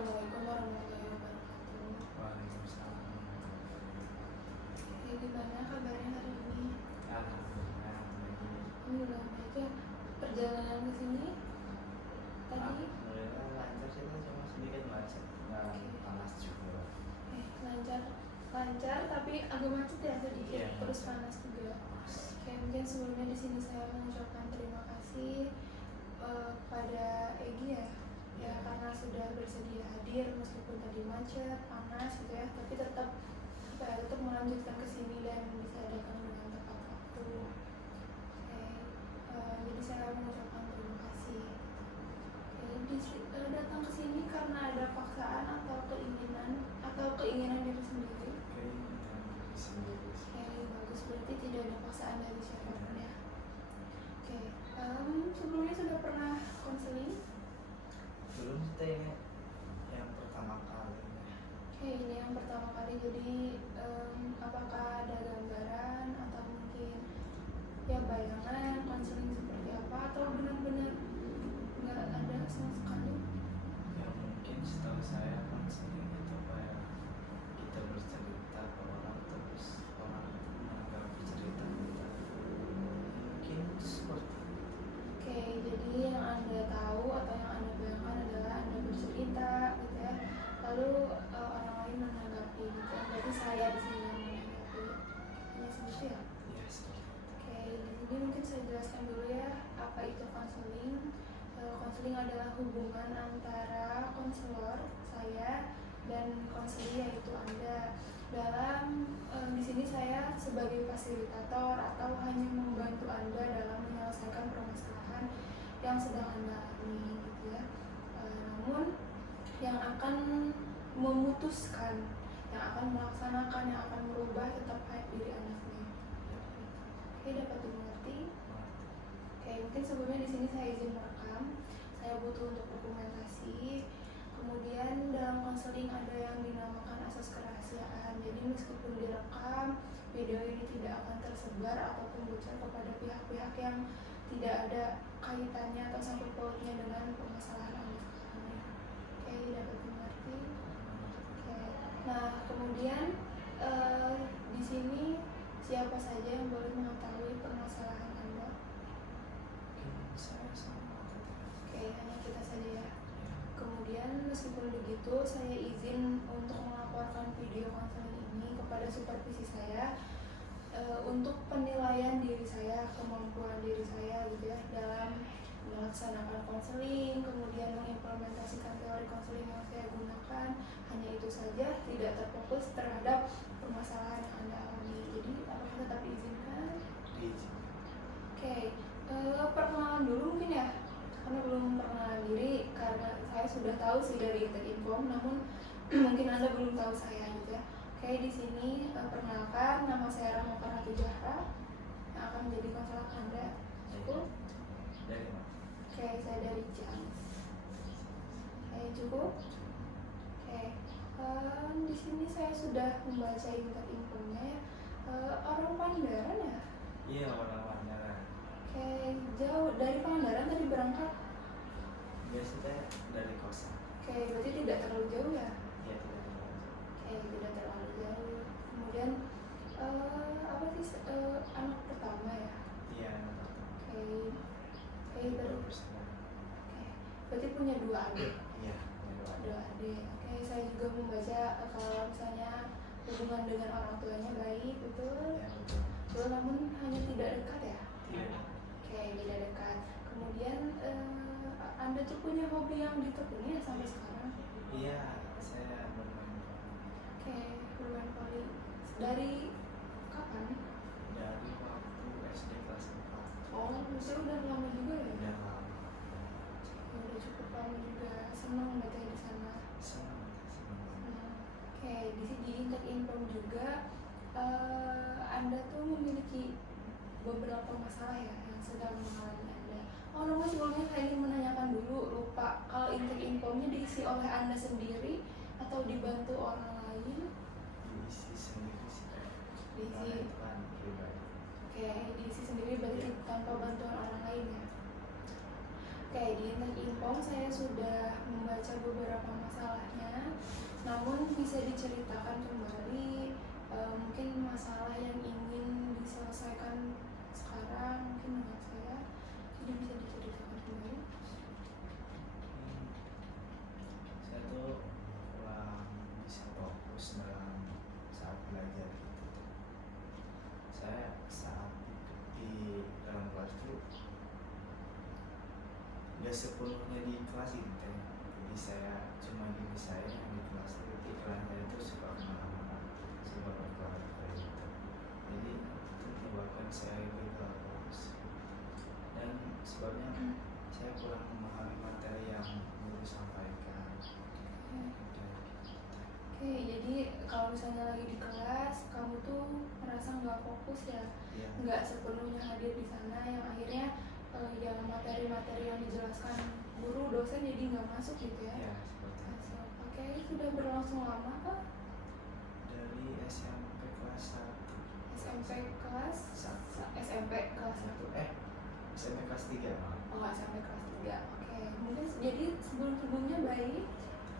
Assalamualaikum warahmatullahi wabarakatuh. Waalaikumsalam. Gimana kabarnya hari ini? Alhamdulillah baik. Alhamdulillah baik ya. Perjalanan ke sini tadi Alhamdulillah lancar sih, cuma sedikit macet. Nah, panas juga. lancar tapi agak macet ya sedikit, Iya. terus panas juga. Panas. Oke, mungkin sebelumnya di sini saya mengucapkan terima kasih pada Egy ya karena sudah bersedia hadir meskipun tadi macet, panas gitu ya, tapi tetap melanjutkan ke sini dan bisa datang dengan tepat waktu. Oke, jadi saya mengucapkan terima kasih. Datang ke sini karena ada paksaan atau keinginan diri sendiri. Oke, bagus, berarti tidak ada paksaan dari siapapun ya. Oke, sebelumnya sudah pernah konseling? Belum sih, yang pertama kali. Oke, ini yang pertama kali. Jadi apakah ada gambaran atau mungkin ya bayangan konseling seperti apa, atau benar-benar nggak ada sama sekali? Ya mungkin setahu saya konseling itu kayak kita bercerita ke orang, terus orang menanggapi cerita kita. Mungkin seperti itu. Oke, jadi yang Anda tahu atau yang Anda bayangkan adalah Anda bercerita gitu ya, lalu orang lain menanggapi gitu ya. Berarti saya di sini yang menanggapi. Hanya segitu ya? Ya seperti itu. Oke, jadi mungkin saya jelaskan dulu ya apa itu konseling. Konseling adalah hubungan antara konselor saya dan konseli yaitu Anda. Dalam di sini saya sebagai fasilitator atau hanya membantu Anda dalam menyelesaikan permasalahan yang sedang Anda alami gitu ya. Namun yang akan memutuskan, yang akan melaksanakan, yang akan merubah tetap diri Anda sendiri. Oke, dapat dimengerti? Oke, mungkin sebelumnya di sini saya izin merekam. Saya butuh untuk dokumentasi. Kemudian dalam konseling ada yang dinamakan asas kerahasiaan. Jadi meskipun direkam, video ini tidak akan tersebar ataupun bocor kepada pihak-pihak yang tidak ada kaitannya atau sangkut pautnya dengan permasalahan Anda sekarang. Oke, dapat dimengerti? Oke. Nah, kemudian di sini siapa saja yang boleh mengetahui permasalahan Anda? Mungkin saya sama tadi. Oke, hanya kita saja ya. Kemudian meskipun begitu, saya izin untuk melaporkan video konseling ini kepada supervisi saya untuk penilaian diri saya, kemampuan diri saya gitu ya dalam melaksanakan konseling, kemudian mengimplementasikan teori konseling yang saya gunakan. Hanya itu saja, tidak terfokus terhadap permasalahan yang Anda alami. Jadi apakah tetap diizinkan? Diizinkan. Oke, perkenalan dulu mungkin ya, karena belum perkenalan diri, karena saya sudah tahu sih dari Infom, namun mungkin Anda belum tahu saya gitu ya. Oke, di sini perkenalkan, nama saya Rahma Farhati Zahra yang akan menjadi konselor Anda. Cukup? Dari mana? Oke, saya dari Ciamis. Oke, cukup? Oke, di sini saya sudah membaca Infomnya ya. Orang Pangandaran ya? Iya, orang Pangandaran. Oke, jauh dari Pangandaran tadi berangkat? Biasanya dari kosan. Oke, berarti tidak terlalu jauh ya? Iya, tidak terlalu. Oke, tidak terlalu jauh. Kemudian apa sih anak pertama ya? Iya, anak pertama. Oke, berarti punya dua adik. Iya, Dua adik. Oke, saya juga membaca kalau misalnya hubungan dengan orang tuanya baik, betul? Ya, betul. Betul, namun hanya tidak dekat ya? Tidak. Oke, tidak dekat. Kemudian Anda tuh punya hobi yang ditekuni ya sampai sekarang? Iya, saya bermain bola. Oke, bermain voli. Dari kapan? Dari waktu SD kelas 4. Oh, maksudnya udah lama juga ya? Udah lama. Ya, udah cukup lama juga. Senang berarti di sana. Senang. Oke, di Intek Infom juga Anda tuh memiliki beberapa masalah ya yang sedang mengalami Anda. Oh, namun sebelumnya saya ingin menanyakan dulu, lupa, kalau Intek Infomnya diisi oleh Anda sendiri atau dibantu orang lain? Diisi sendiri sih. Diisi. Pribadi. Oke, diisi sendiri berarti tanpa bantuan orang lain ya. Oke, di Intek Infom saya sudah membaca beberapa masalahnya, namun bisa diceritakan kembali mungkin masalah yang ingin diselesaikan sekarang mungkin dengan saya, jadi bisa diceritakan kembali. Saya tuh kurang bisa fokus dalam saat belajar gitu. Saya saat di dalam kelas tuh nggak sepenuhnya di kelas gitu ya. Jadi saya cuma diri saya yang di kelas itu, pikiran saya itu suka kemana-mana, suka berkeluar gitu. Jadi itu menyebabkan saya gagal terus, dan sebabnya saya kurang memahami materi yang guru sampaikan. Oke, jadi kalau misalnya lagi di kelas, kamu tuh merasa nggak fokus ya, Iya. nggak sepenuhnya hadir di sana, yang akhirnya yang materi-materi yang dijelaskan guru dosen jadi nggak masuk gitu ya. Ya, seperti itu. Masuk. Oke, sudah berlangsung lama kah? Dari SMP kelas 1. SMP kelas SMP kelas 1. SMP kelas 3 malah. Oh, SMP kelas 3. Oke, mungkin jadi sebelum-sebelumnya baik.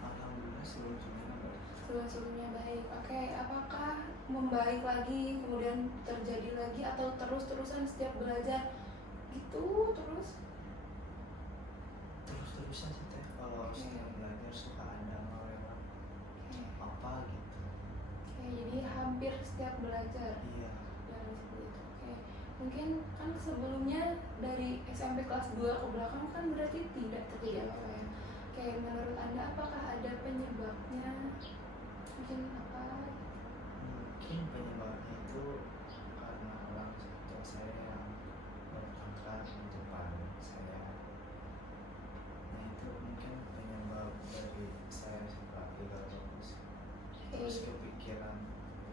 Alhamdulillah sebelumnya baik. Sebelum-sebelumnya baik. Oke, apakah membaik lagi kemudian terjadi lagi atau terus-terusan setiap belajar gitu terus? Terus-terusan sih teh, kalau setiap belajar suka ada lewat apa gitu. Oke, jadi hampir setiap belajar. Iya. Dari seperti itu. Oke. Mungkin kan sebelumnya dari SMP kelas 2 ke belakang kan berarti tidak terjadi apa-apa ya. Oke, menurut Anda apakah ada penyebabnya? Mungkin apa? Mungkin penyebabnya itu karena orang tua saya yang bertengkar di depan saya. Nah itu mungkin penyebab dari saya suka gagal terus. Terus kepikiran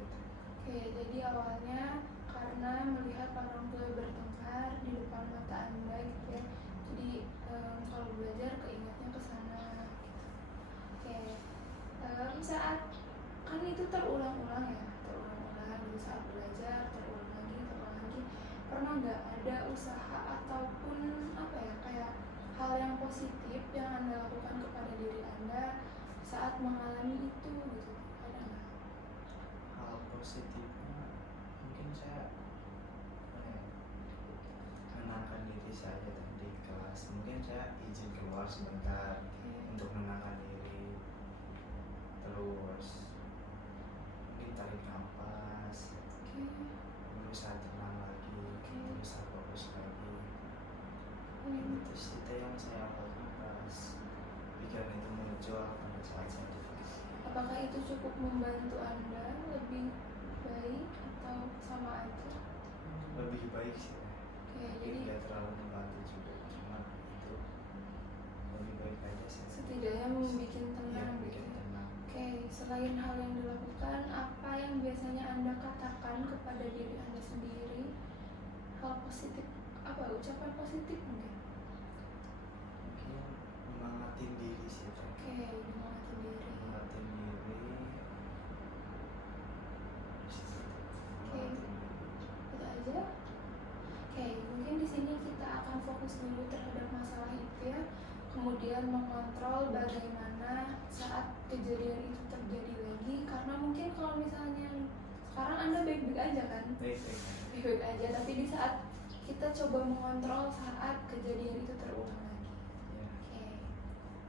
gitu. Oke, jadi awalnya karena melihat orang tua bertengkar di depan mata Anda gitu ya. Jadi kalau belajar keingatnya ke sana gitu. Oke. Saat kan itu terulang-ulang ya, terulang-ulang di saat belajar, terulang lagi. Pernah nggak ada usaha ataupun apa ya, kayak hal yang positif yang Anda lakukan kepada diri Anda saat mengalami itu gitu? Ada nggak? Hal positifnya mungkin saya menenangkan diri saja di kelas. Mungkin saya izin keluar sebentar untuk menenangkan diri. Terus mungkin tarik nafas, berusaha tenang lagi, berusaha fokus lagi. Itu sih yang saya lakukan pas pikiran itu muncul pada saat saya di kelas. Apakah itu cukup membantu Anda lebih baik atau sama aja? Lebih baik sih. Jadi tidak terlalu membantu juga, cuma itu lebih baik aja sih. Setidaknya membuat tenang. Ya, bikin tenang. Oke, selain hal yang dilakukan, apa yang biasanya Anda katakan kepada diri Anda sendiri? Hal positif, apa ucapan positif mungkin? Mungkin menyemangatin diri sih. Oke, menyemangatin diri. Menyemangatin diri. Oke, itu aja. Oke, mungkin di sini kita akan fokus dulu terhadap masalah itu ya. Kemudian mengontrol bagaimana saat kejadian itu terjadi lagi, karena mungkin kalau misalnya sekarang Anda baik-baik aja kan? Baik-baik aja, tapi di saat kita coba mengontrol saat kejadian itu terulang lagi. Oke.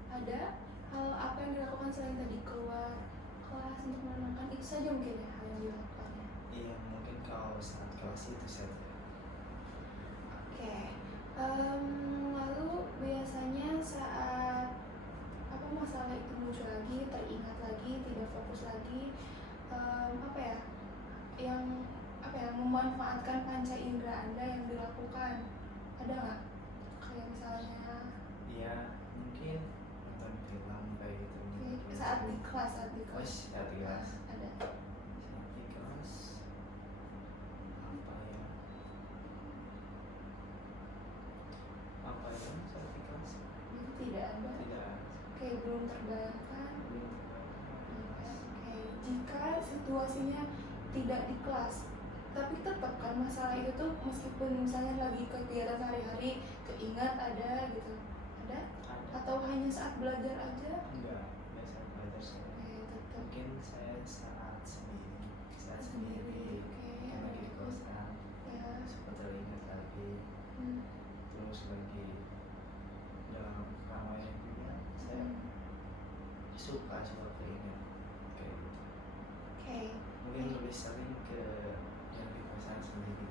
Ada hal apa yang dilakukan selain tadi keluar kelas untuk menenangkan, itu saja mungkin ya hal yang dilakukan ya? Iya, mungkin kalau saat kelas itu saja. Oke. Lalu biasanya saat masalah itu muncul lagi, teringat lagi, tidak fokus lagi, yang memanfaatkan panca indera Anda yang dilakukan, ada nggak? Kayak misalnya Iya, mungkin nonton film kayak gitu. saat di kelas. Saat di kelas. Ada. Saat di kelas apa ya? Saat di kelas? Tidak ada. Tidak. Oke, belum terbayangkan. Belum. Oke, jika situasinya tidak di kelas, tapi tetap kan masalah itu tuh meskipun misalnya lagi kegiatan sehari-hari keingat ada gitu, ada Atau hanya saat belajar aja? Enggak saat belajar saya. Tetap Mungkin saya saat sendiri sendiri. Oke, kan lagi di kosan ya. suka teringat lagi, terus lagi dalam keramaian juga saya suka keinget kayak gitu. Oke. Mungkin lebih sering ke yang di kosan sendiri.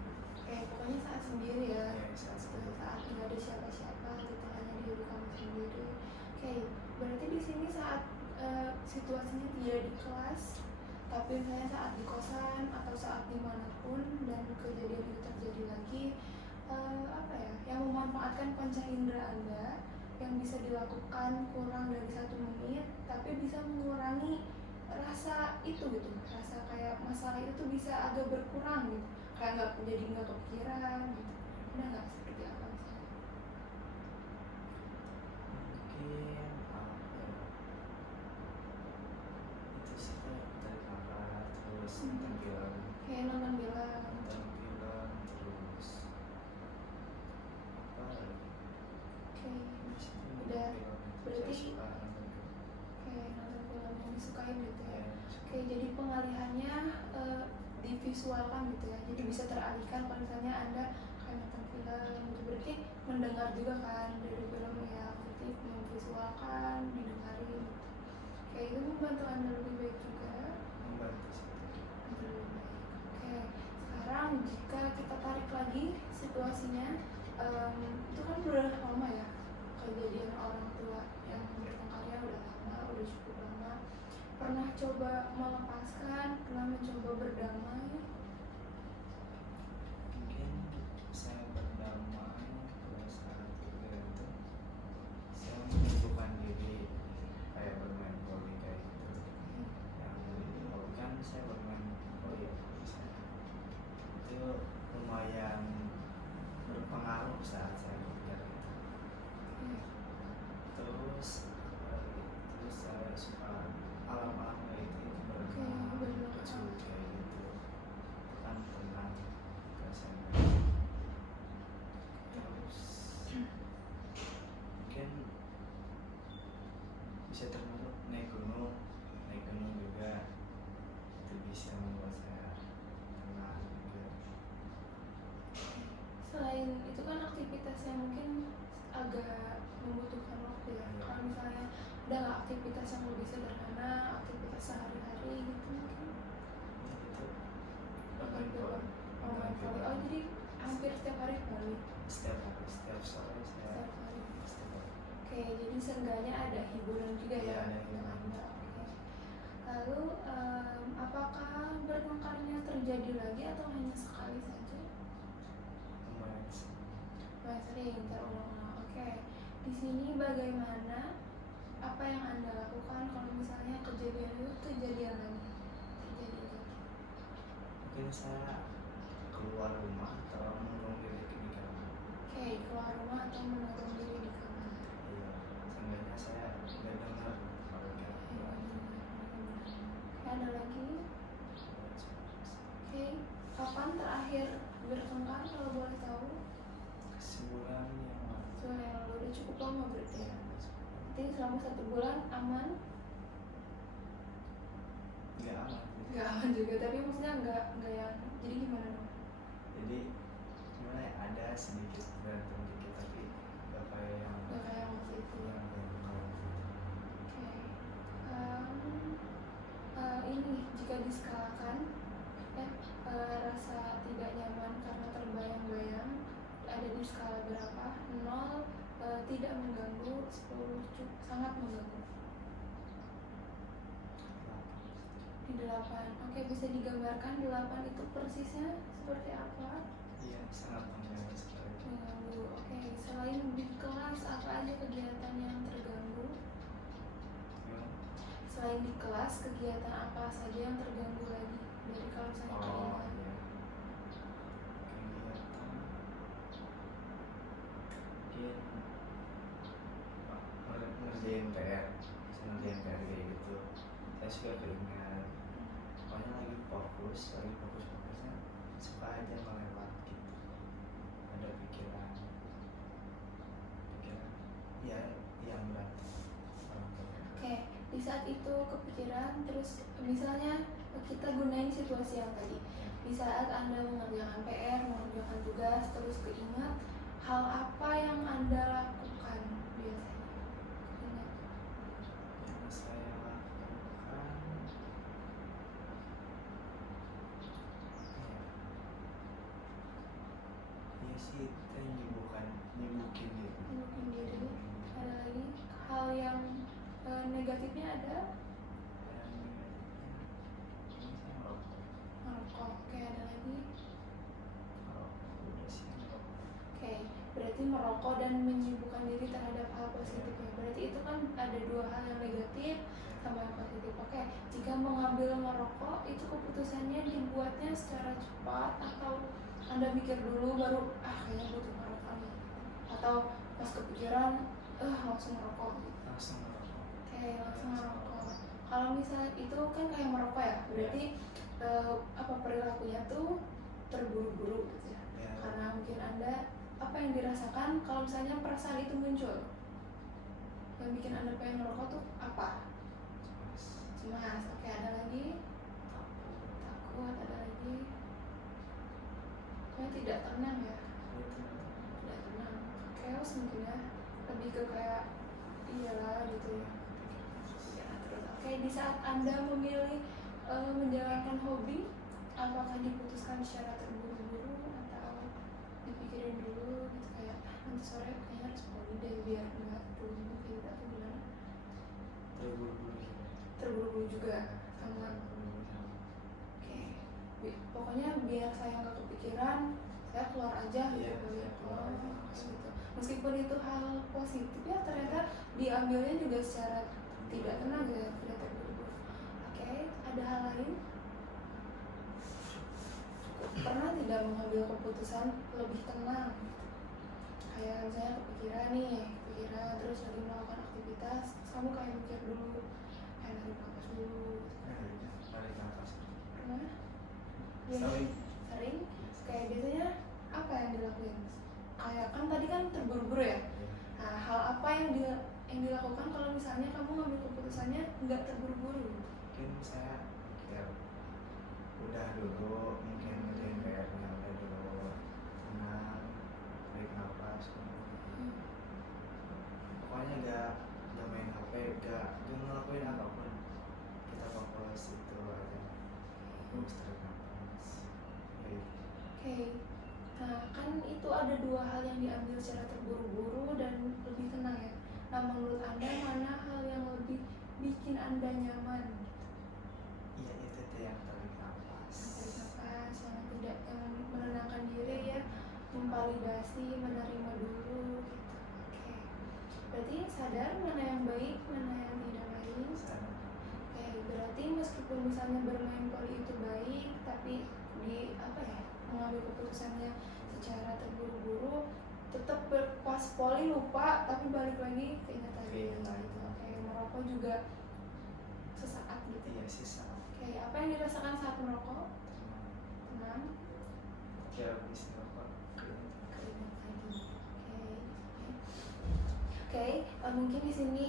Pokoknya saat sendiri ya. Saat sendiri. Saat nggak ada siapa-siapa gitu, hanya diri kamu sendiri. Oke, berarti di sini saat situasinya tidak di kelas, tapi misalnya saat di kosan atau saat dimanapun dan kejadian itu terjadi lagi, apa ya, yang memanfaatkan panca indera Anda yang bisa dilakukan kurang dari 1 menit, tapi bisa mengurangi rasa itu gitu, rasa kayak masalah itu tuh bisa agak berkurang gitu, kayak nggak kepikiran gitu. Udah nggak seperti apa misalnya? Mungkin apa ya, itu sih kayak dari kakak, terus nonton film, Kayak nonton film. terus apa lagi? Oke, Biasanya udah. film itu Berarti saya suka nonton film. kayak nonton film yang disukain gitu ya. Ya, Oke, jadi pengalihannya divisualkan gitu ya, jadi bisa teralihkan kalau misalnya Anda kayak nonton film gitu. Berarti mendengar juga kan dari film ya, berarti memvisualkan, didengarin gitu. Kayak itu membantu Anda lebih baik juga. membantu sih. Lebih baik. Oke, sekarang jika kita tarik lagi situasinya, itu kan udah lama ya kejadian orang tua yang bertengkarnya udah lama, udah cukup lama. Pernah coba melepaskan, pernah mencoba berdamai? Mungkin saya berdamai pada saat itu saya menyibukkan diri kayak bermain volley kayak gitu. Yang hobi kan saya bermain volley ya, misalnya. Itu lumayan berpengaruh saat saya belajar itu. Terus saya suka alam-alam kayak gitu, berenang, terjun kayak gitu, kan tenang rasanya. Terus mungkin bisa termasuk naik gunung juga, itu bisa membuat saya tenang juga. Selain itu kan aktivitas yang mungkin agak membutuhkan waktu ya. Kalau misalnya ada nggak aktivitas yang lebih sederhana, aktivitas sehari-hari gitu mungkin? Main volley. Main volley. Oh, jadi hampir setiap hari volley? Setiap sore saya Setiap hari. setiap hari. Oke, jadi seenggaknya ada hiburan juga ya. Ada hiburan. Anda. Oke. Lalu apakah bertengkarnya terjadi lagi atau hanya sekali saja? Lumayan sih. Sering terulang-ulang. Oke. Di sini bagaimana, apa yang Anda lakukan kalau misalnya kejadian itu terjadi lagi? Mungkin saya keluar rumah atau mengurung diri di kamar. Oke, keluar rumah atau mengurung diri di kamar. Iya, seenggaknya saya nggak dengar kalau kayak Ada lagi? Oke, kapan terakhir bertengkar kalau boleh tahu? sebulan yang lalu. Sebulan yang lalu, udah cukup lama berarti ya? Ya, Berarti selama 1 bulan aman? nggak aman. Nggak aman juga, tapi maksudnya nggak yang, jadi gimana dong? Jadi gimana ya, ada sedikit berantem dikit tapi nggak kayak yang waktu itu. yang kalau Oke. Ini jika diskalakan ya, rasa tidak nyaman karena terbayang-bayang ada di skala berapa? 0 tidak mengganggu, 10 sangat mengganggu. Di 8. Oke, bisa digambarkan 8 itu persisnya seperti apa? Iya, sangat mengganggu sekali. Mengganggu. Oke, selain di kelas apa aja kegiatan yang terganggu? Selain di kelas, kegiatan apa saja yang terganggu lagi dari kalau misalnya keinginan? Iya. Kegiatan mungkin ngerjain PR kayak gitu, saya suka keingat. Pokoknya lagi fokusnya suka aja melewat gitu. Ada pikiran ya yang di saat itu kepikiran, terus misalnya kita gunain situasi yang tadi, di saat Anda mengerjakan PR, mengerjakan tugas, terus keingat hal apa yang Anda lakukan biasanya? Ingat. Yang saya lakukan ya sih kita nyibukin gitu. Mungkin diri. Ada lagi hal yang negatifnya ada? Dan ini saya merokok. Merokok. Oke, ada lagi? Merokok udah sih merokok. Oke, berarti merokok dan menyibukkan diri terhadap hal positif ya. Berarti itu kan ada dua hal, yang negatif sama yang positif. Oke, jika mengambil merokok, itu keputusannya dibuatnya secara cepat atau Anda mikir dulu baru kayaknya butuh merokok nih, atau pas kepikiran langsung merokok gitu. Langsung merokok. Oke, langsung merokok. Kalau misalnya itu kan kayak merokok ya, berarti perilakunya tuh terburu-buru gitu ya. Ya. Karena mungkin Anda apa yang dirasakan kalau misalnya perasaan itu muncul, yang bikin Anda pengen merokok tuh apa? Cemas. Oke, ada lagi? Takut. Ada lagi? Kayak tidak tenang ya. Tidak tenang, chaos mungkin ya, lebih ke kayak iyalah gitu ya. Terus oke, di saat Anda memilih menjalankan hobi, apakah diputuskan secara terburu-buru atau dipikirin dulu gitu, kayak nanti sore kayaknya harus pergi deh biar nggak dulu gitu, atau gimana? Terburu-buru juga sama. Oke, pokoknya biar saya nggak kepikiran, saya keluar aja gitu ya. Gitu. Meskipun itu hal positif ya, ternyata diambilnya juga secara tidak tenang ya, tidak terburu-buru. Oke, ada hal lain? Pernah tidak mengambil keputusan lebih tenang? Kayak misalnya kepikiran terus lagi melakukan aktivitas, kamu kayak mikir dulu, kayak narik nafas dulu. Tarik nafas. Pernah? Sering? Kayak biasanya apa yang dilakuin? Kayak kan tadi kan terburu-buru ya. Nah, hal apa yang dilakukan kalau misalnya kamu ngambil keputusannya nggak terburu-buru? Mungkin saya mikir udah dulu, mungkin ngerjain PR-nya udah dulu, tenang, tarik nafas. Pokoknya gak main HP, gak ngelakuin apapun, kita fokus itu aja, fokus tarik nafas. Oke. Nah, kan itu ada dua hal yang diambil secara terburu-buru dan lebih tenang ya. Nah, menurut Anda mana hal yang lebih bikin Anda nyaman? Iya, itu tuh yang tarik nafas. Tarik nafas, yang tidak, yang menenangkan diri ya, memvalidasi, menerima dulu gitu. Oke. Berarti sadar mana yang baik, mana yang tidak baik. Sadar. Oke, berarti meskipun misalnya bermain poli itu baik, tapi mengambil keputusannya secara terburu-buru, tetap pas poli lupa tapi balik lagi keinget lagi gitu. Oke, merokok juga sesaat gitu. Iya, sesaat. Oke, apa yang dirasakan saat merokok? Tenang. Ya, habis merokok keinget lagi. Oke, mungkin di sini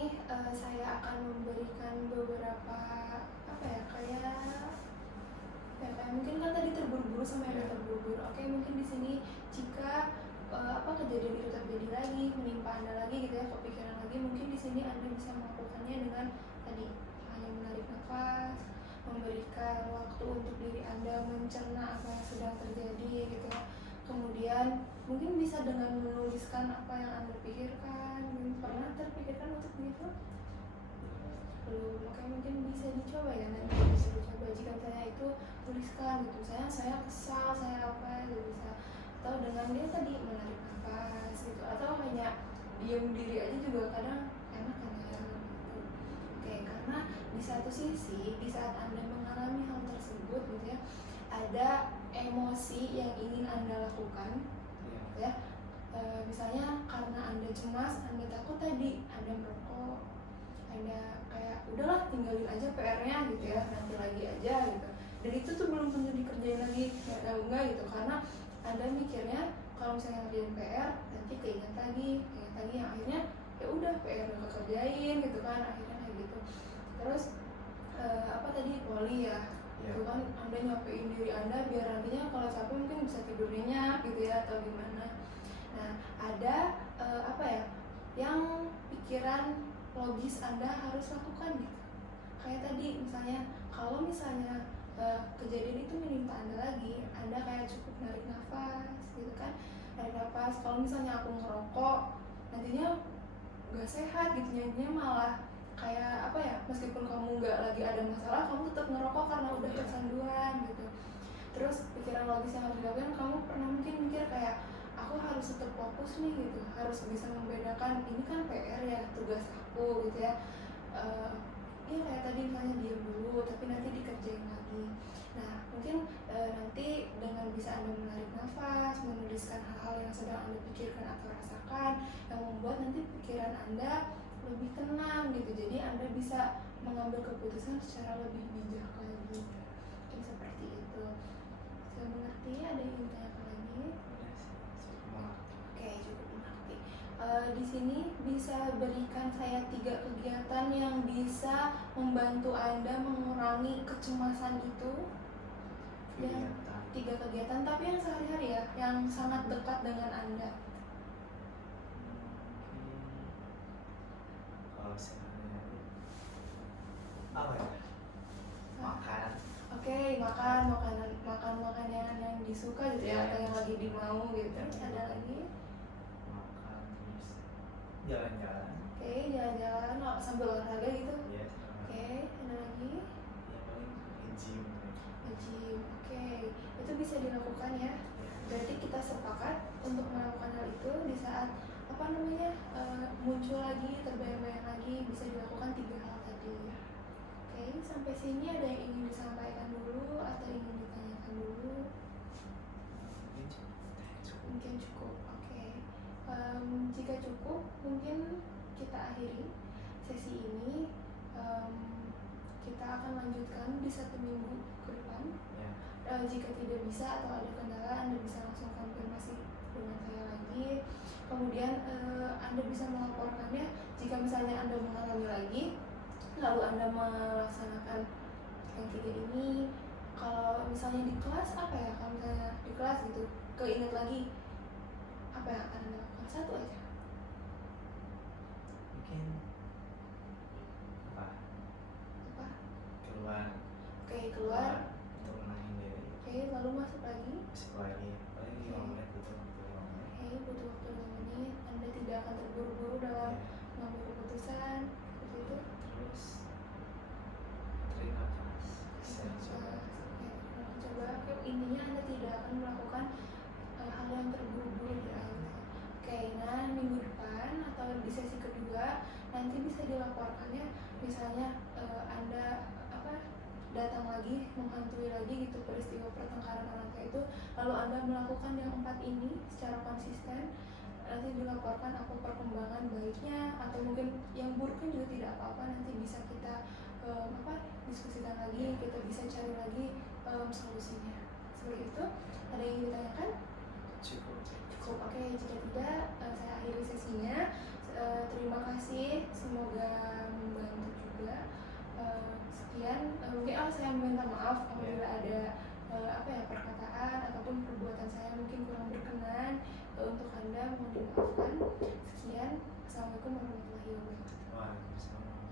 saya akan memberikan beberapa kayak mungkin kan tadi terburu-buru sama yang terburu-buru. Oke, mungkin di sini jika kejadian itu terjadi lagi, menimpa Anda lagi gitu ya, kepikiran lagi, mungkin di sini Anda bisa melakukannya dengan tadi hanya menarik nafas, memberikan waktu untuk diri Anda mencerna apa yang sedang terjadi gitu ya. Kemudian mungkin bisa dengan menuliskan apa yang Anda pikirkan. Pernah terpikirkan untuk begitu? Belum. Oke, mungkin bisa dicoba ya, nanti bisa dicoba jika saya itu tuliskan gitu, saya kesal, saya apa gitu bisa, atau dengan dia tadi menarik nafas gitu, atau hanya diam diri aja juga kadang enak kan ya gitu. Oke, karena di satu sisi di saat Anda mengalami hal tersebut gitu ya, ada emosi yang ingin Anda lakukan ya. Misalnya karena Anda cemas, Anda takut tadi, Anda merokok, Anda kayak udahlah tinggalin aja PR-nya gitu ya, nanti lagi aja gitu. Dan itu tuh belum tentu dikerjain lagi, enggak gitu, karena Anda mikirnya kalau misalnya ngerjain PR nanti keinget lagi yang akhirnya ya udah PR nggak kerjain gitu kan, akhirnya kayak gitu. Itu kan Anda nyapein diri Anda biar nantinya kalau capek mungkin bisa tidur nyenyak gitu ya atau gimana. Nah, ada apa ya, yang pikiran logis Anda harus lakukan gitu. Kayak tadi misalnya, kalau misalnya kejadian itu menimpa Anda lagi, Anda kayak cukup narik nafas gitu kan. Narik nafas, kalau misalnya aku ngerokok, nantinya gak sehat gitu, nantinya malah kayak apa ya, meskipun kamu gak lagi ada masalah, kamu tetap ngerokok karena udah kecanduan gitu. Terus pikiran logis yang harus dilakukan, kamu pernah mungkin mikir kayak, aku harus tetap fokus nih gitu, harus bisa membedakan ini kan PR ya, tugas aku gitu ya. Iya kayak tadi misalnya diam dulu, tapi nanti dikerjain lagi. Nah mungkin nanti dengan bisa Anda menarik nafas, menuliskan hal-hal yang sedang Anda pikirkan atau rasakan, yang membuat nanti pikiran Anda lebih tenang gitu. Jadi Anda bisa mengambil keputusan secara lebih bijak lagi. Mungkin seperti itu. Saya mengerti, ada yang ingin ditanyakan lagi? Oke, cukup mengerti. Di sini bisa berikan saya 3 kegiatan yang bisa membantu Anda mengurangi kecemasan itu. Yang 3 kegiatan, tapi yang sehari-hari ya, yang sangat dekat dengan Anda. Kalau sehari-hari apa ya? Makan. Oke, makan makanan yang disuka gitu ya, atau yang lagi dimau gitu. Ada lagi? Makan, terus jalan-jalan. Oke, jalan-jalan sambil olahraga gitu. Iya. Oke, ada lagi? Ya paling nge-gym. Nge-gym. Oke, itu bisa dilakukan ya. Berarti kita sepakat untuk melakukan hal itu di saat apa namanya muncul lagi, terbayang-bayang lagi, bisa dilakukan 3 hal tadi. Oke, sampai sini ada yang ingin disampaikan dulu atau ingin ditanyakan dulu? Mungkin cukup. Oke. Jika cukup, mungkin kita akhiri sesi ini. Kita akan lanjutkan di 1 minggu ke depan. Jika tidak bisa atau ada kendala, Anda bisa langsung konfirmasi dengan saya lagi. Kemudian Anda bisa melaporkannya jika misalnya Anda mengalami lagi, lalu Anda melaksanakan yang 3 ini. Kalau misalnya di kelas apa ya, kalau misalnya di kelas gitu keinget lagi, apa yang akan Anda lakukan? 1 aja. Mungkin apa? Keluar. Oke, keluar. Untuk menenangin diri. Oke, lalu masuk lagi. Masuk lagi. Paling 5 menit butuh waktu 5 menit. Oke, butuh waktu 5 menit. Anda tidak akan terburu-buru dalam mengambil keputusan seperti itu. Terus tarik nafas. Bisa dicoba. Coba, intinya Anda tidak akan melakukan hal yang terburu-buru ya. Oke, nah minggu depan atau di sesi kedua nanti bisa dilaporkannya, misalnya Anda datang lagi, menghantui lagi gitu peristiwa pertengkaran orang tua itu, lalu Anda melakukan yang 4 ini secara konsisten, nanti dilaporkan apa perkembangan baiknya, atau mungkin yang buruknya juga tidak apa-apa, nanti bisa kita diskusikan lagi, kita bisa cari lagi solusinya. Seperti itu. Ada yang ditanyakan? Cukup. Oke, jika tidak saya akhiri sesinya. Terima kasih, semoga membantu juga. Sekian, mungkin saya minta maaf apabila ada perkataan ataupun perbuatan saya mungkin kurang berkenan untuk Anda, mohon dimaafkan. Sekian, assalamualaikum warahmatullahi wabarakatuh. Waalaikumsalam.